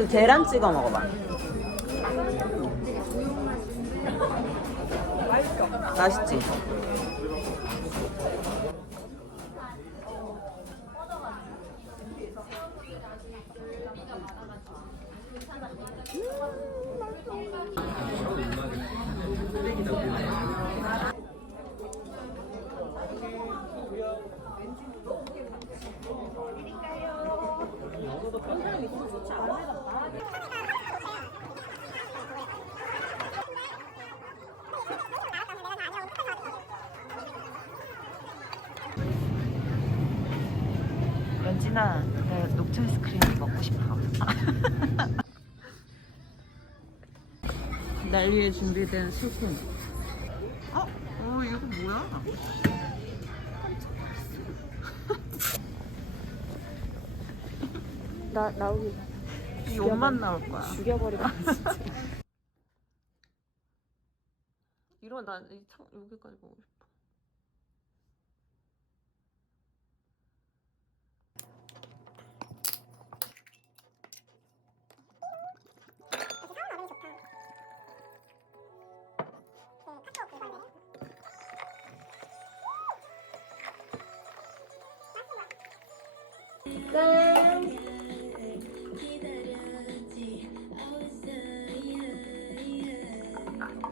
그 계란 찍어 먹어봐. 맛있지? 연진아, 내 녹차 아이스크림 먹고 싶어. 날 위해 준비된 술품. 어? 어, 이거 뭐야? 나 나오기 이 옷만 나올 거야. 죽여버리고 이러면 난이 창, 여기까지 보고 싶어.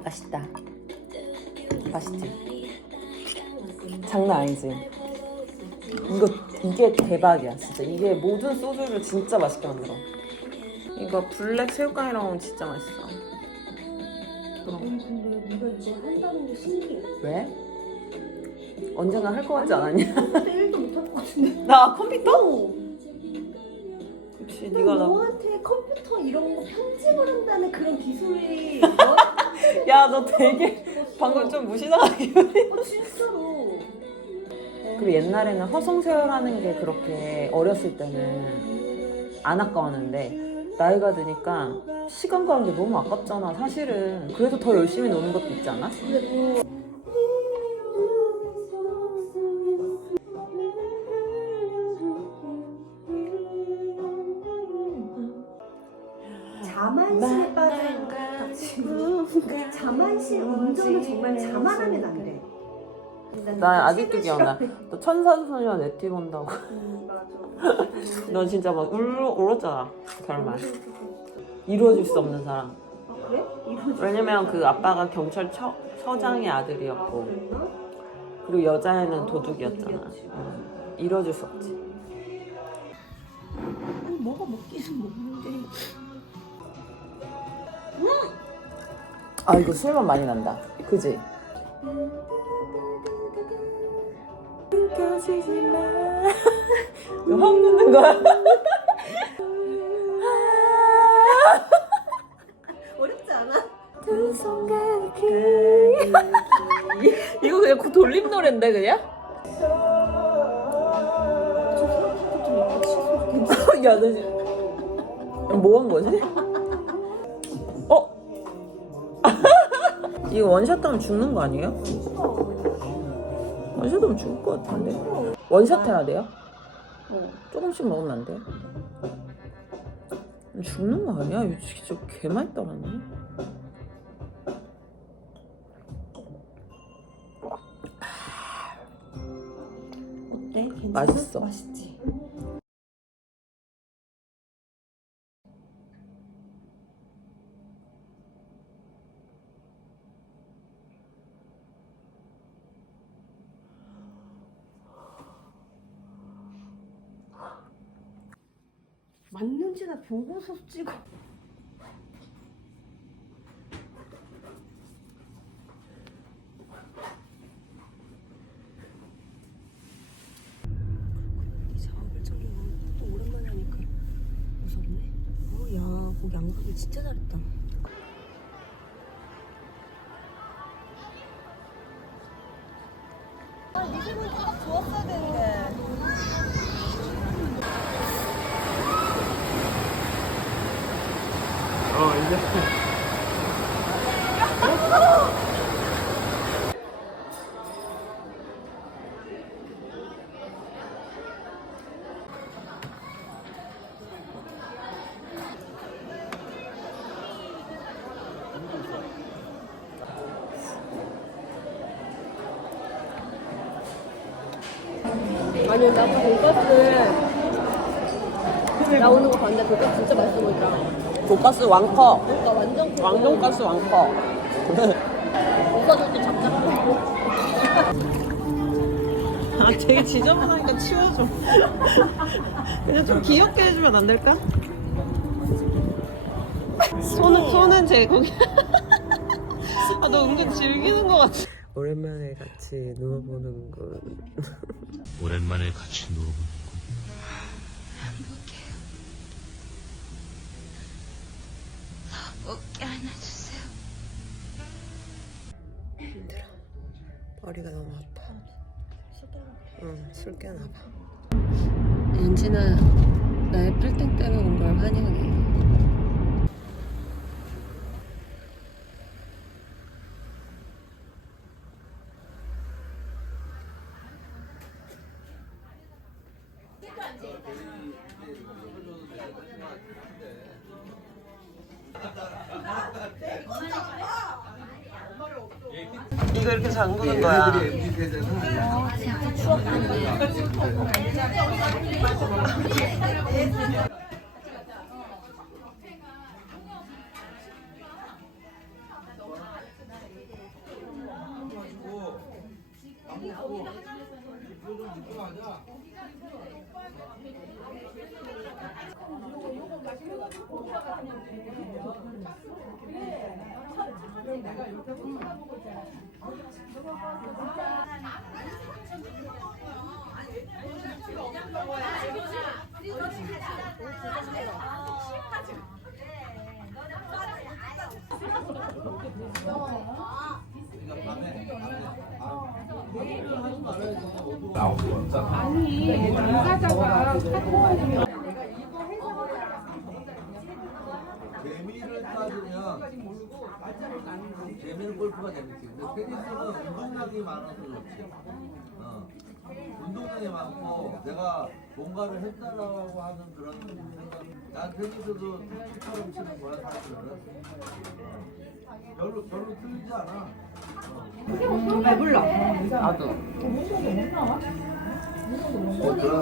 맛있다. 맛있지? 장난 아니지? 이거 이게 대박이야 진짜 이게 모든 소주를 진짜 맛있게 만들어 이거 블랙 새우깡이랑 진짜 맛있어 근데 네가 이거 한다는 게 신기해 왜? 언젠가 할 거 같지 않았냐? 컴퓨터 1도 못할 것 같은데 나 컴퓨터? 어. 그치 나 네가 나 너한테 컴퓨터 이런 거 편집을 한다는 그런 기술이 야너 되게 방금 좀 무시당하게 어 진짜로 그리고 옛날에는 허송세월하는 게 그렇게 어렸을 때는 안 아까웠는데 나이가 드니까 시간 가는 게 너무 아깝잖아 사실은 그래서 더 열심히 노는 것도 있지 않아? 근데 뭐 자만심에 빠진 그 자만심 운전은 정말 자만하면 안 돼. 나 아직도 기억나. 너 천사소년 네티 본다고. 음, 맞아. 너 진짜 막 울, 울었잖아 결말. 이루어질 수 없는 사랑 아, 그래? 왜냐면 그 아빠가 경찰 처, 서장의 아들이었고? 그리고 여자애는 도둑이었잖아. 응. 이루어질 수 없지. 아니 뭐가 먹기는 먹는데 아 이거 술맛 많이 난다 그지? 이거 확 묻는 거야 어렵지 않아? 두 손가락 이거 그냥 그 돌림 노래인데 그냥? 야, 너 지금 뭐한 거지? 이거 원샷 하면 죽는 거 아니에요? 원샷 하면 죽을 것 같은데. 원샷 해야 돼요? 어. 조금씩 먹으면 안 돼요? 죽는 거 아니야? 이거 진짜 개 많이 떨었네. 어때? 괜찮아? 맛있어. 맛있지? 맞는지 나 보고서 찍어. 작업을 저기 또 오랜만에 하니까 무섭네. 어야 거기 안 이제. 아니 나도 돈까스 나오는 거 봤는데 돈까스 진짜 맛있어 보이더라 돈가스 왕커. 그러니까 완전 왕돈가스 왕커. 오빠들도 잡잡하고 아 되게 지저분하니까 치워줘. 그냥 좀 귀엽게 해주면 안 될까? 손은 손은 제 거기. 아너 은근 즐기는 것 같아. 오랜만에 같이 누워보는 건. 오랜만에 같이 누워보는 군. 어깨 안아주세요. 힘들어. 머리가 너무 아파. 응, 술 깨나 봐. 연진아, 나의 팔땡 때문에 온 걸 환영해. 이거 이렇게 잠그는 거야. 아니, 누가 카톡 재미를 따지면 재미는 골프가 재밌지. 근데 테니스는 운동량이 많아서 좋지. 어. 운동량이 많고 내가 뭔가를 했다라고 하는 그런 생각. 난 테니스도 택시처럼 치는 거야 사실은. 어. 별로 별로 틀리지 않아. 나도. 어, 그럼.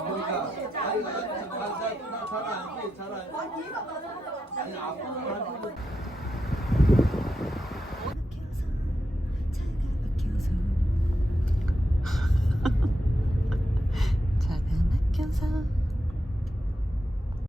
그러니까 아니 나 잘 알지 잘 알지. 아니 앞으로